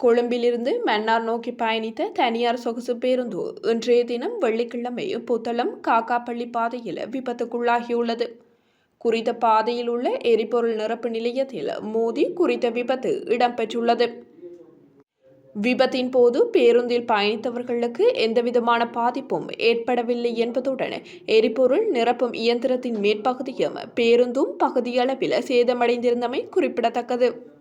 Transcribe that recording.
கொழும்பிலிருந்து மன்னார் நோக்கி பயணித்த தனியார் சொகுசு பேருந்து இன்றைய தினம் வெள்ளிக்கிழமை புத்தளம் காக்காப்பள்ளி பாதையில் விபத்துக்குள்ளாகியுள்ளது. குறித்த பாதையில் உள்ள எரிபொருள் நிரப்பு நிலையத்தில் மோதி குறித்த விபத்து இடம்பெற்றுள்ளது. விபத்தின் போது பேருந்தில் பயணித்தவர்களுக்கு எந்தவிதமான பாதிப்பும் ஏற்படவில்லை என்பதுடன் எரிபொருள் நிரப்பும் இயந்திரத்தின் மேற்பகுதியும் பேருந்தும் பகுதியளவில் சேதமடைந்திருந்தமை குறிப்பிடத்தக்கது.